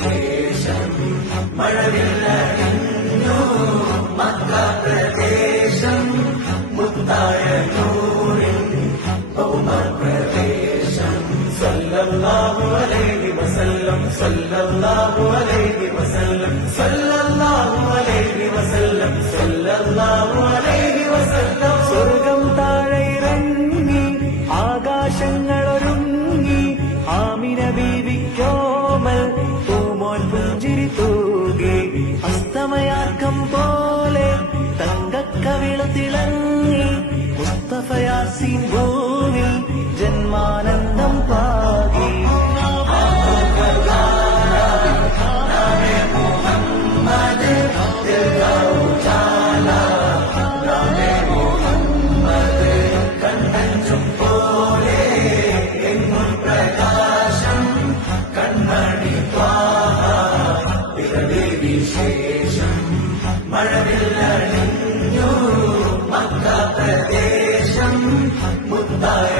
വിശേഷം മഴവില്ലണിഞ്ഞു മക്ക പ്രദേശം മുത്തായ നൂറിൻ ഭൗമപ്രദേശം സല്ലല്ലാഹു അലൈഹി വസല്ലം സല്ലല്ലാഹു അലൈഹി വസല്ലം സല്ലല്ലാഹു അലൈഹി വസല്ലം സല്ലല്ലാഹു അലൈഹി വസല്ലം സ്വർഗം താഴെ ഇറങ്ങി ആകാശങ്ങളൊരുങ്ങി ആമിന ബീവിക്കോമൽ പൂമോൻ പുഞ്ചിരി തൂകി അസ്തമയാക്കം പോലെ തങ്കക്കവിള തിളങ്ങി മുസ്തഫ യാസീൻ ഭൂമിൽ ജന്മാനന്ദം പാകി വിശേഷം മഴവില്ലണിഞ്ഞു മക്ക പ്രദേശം മുത്തായ